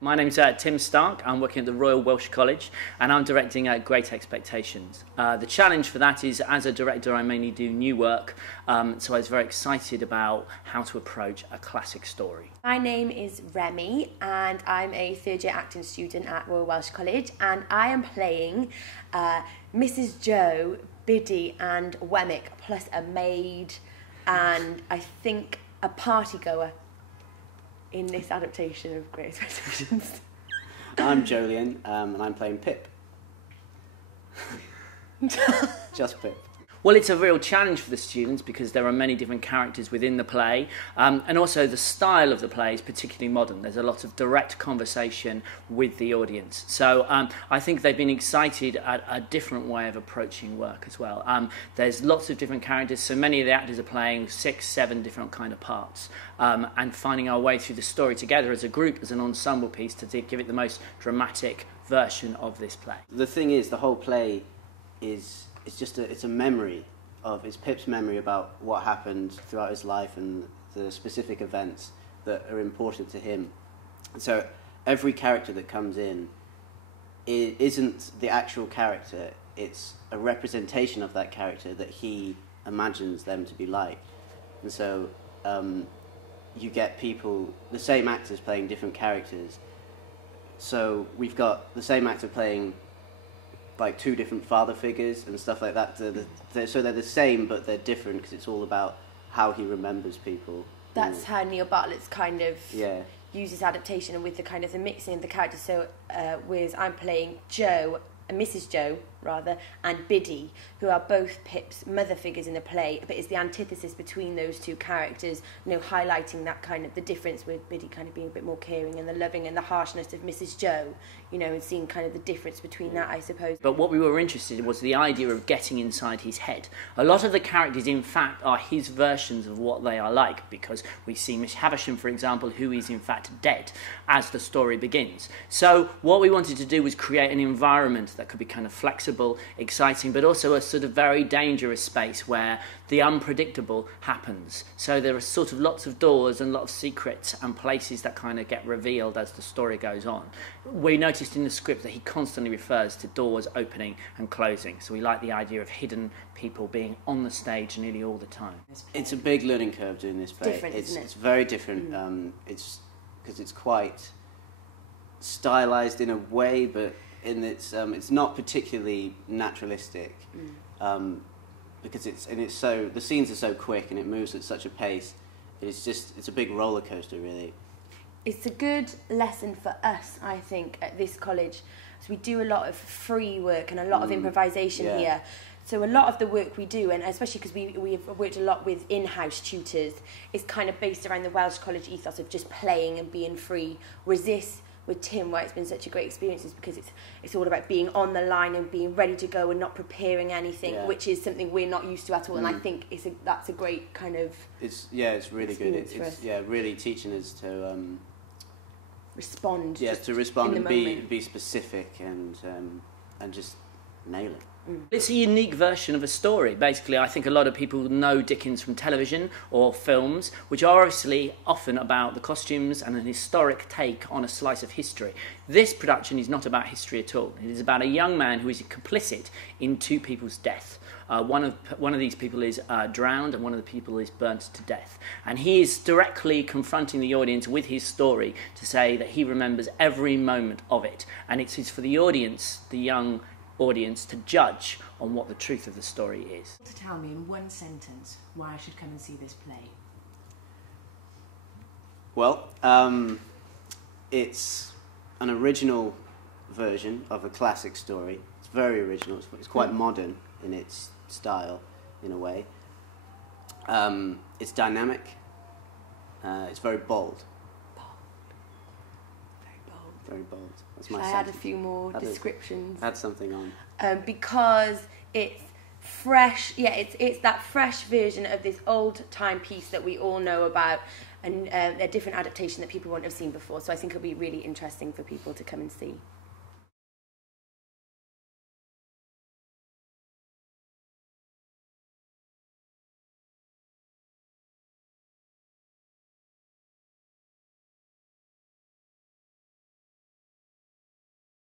My name's Tim Stark. I'm working at the Royal Welsh College and I'm directing Great Expectations. The challenge for that is, as a director, I mainly do new work, so I was very excited about how to approach a classic story. My name is Remy and I'm a third-year acting student at Royal Welsh College, and I am playing Mrs Joe, Biddy and Wemmick, plus a maid and I think a party goer in this adaptation of Great Expectations. I'm Jolyon, and I'm playing Pip. Just Pip. Well, it's a real challenge for the students because there are many different characters within the play, and also the style of the play is particularly modern. There's a lot of direct conversation with the audience. So I think they've been excited at a different way of approaching work as well. There's lots of different characters, so many of the actors are playing 6, 7 different kind of parts, and finding our way through the story together as a group, as an ensemble piece, to give it the most dramatic version of this play. The thing is, the whole play is it's a memory it's Pip's memory about what happened throughout his life and the specific events that are important to him. So every character that comes in, it isn't the actual character, it's a representation of that character that he imagines them to be like. And so you get people, the same actors playing different characters. So we've got the same actor playing like 2 different father figures and stuff like that. So they're the same, but they're different because it's all about how he remembers people. That's how Neil Bartlett's kind of uses adaptation, and with the kind of the mixing of the characters. So I'm playing Joe, Mrs Joe rather, and Biddy, who are both Pip's mother figures in the play, but it's the antithesis between those 2 characters, you know, highlighting that kind of the difference with Biddy kind of being a bit more caring, and the loving and the harshness of Mrs Joe, you know, and seeing kind of the difference between that, I suppose. But what we were interested in was the idea of getting inside his head. A lot of the characters, in fact, are his versions of what they are like, because we see Miss Havisham, for example, who is in fact dead as the story begins. So what we wanted to do was create an environment that could be kind of flexible, exciting, but also a sort of very dangerous space where the unpredictable happens. So there are sort of lots of doors and lots of secrets and places that kind of get revealed as the story goes on. We noticed in the script that he constantly refers to doors opening and closing, so we like the idea of hidden people being on the stage nearly all the time. It's a big learning curve doing this play. Different, isn't it? It's very different. It's because it's quite stylized in a way, but it's not particularly naturalistic, because the scenes are so quick and it moves at such a pace. It's a big roller coaster, really. It's a good lesson for us, I think, at this college. So we do a lot of free work and a lot of improvisation here. So a lot of the work we do, and especially because we've worked a lot with in-house tutors, is kind of based around the Welsh College ethos of just playing and being free. Whereas this, with Tim, why it's been such a great experience, is because it's all about being on the line and being ready to go and not preparing anything, which is something we're not used to at all. And I think that's a great kind of it's really good. It's really teaching us to respond. To respond and be specific and just nail it. It's a unique version of a story. Basically, I think a lot of people know Dickens from television or films, which are obviously often about the costumes and an historic take on a slice of history. This production is not about history at all. It is about a young man who is complicit in 2 people's death. One of these people is drowned, and one of the people is burnt to death. And he is directly confronting the audience with his story to say that he remembers every moment of it. And it is for the audience, the young audience, to judge on what the truth of the story is. To tell me in 1 sentence why I should come and see this play. Well, it's an original version of a classic story. It's very original. It's quite modern in its style, in a way. It's dynamic. It's very bold. Very bold. That's my I had a few more descriptions. Add something on. Because it's fresh. Yeah, it's that fresh version of this old time piece that we all know about, and a different adaptation that people won't have seen before. So I think it'll be really interesting for people to come and see.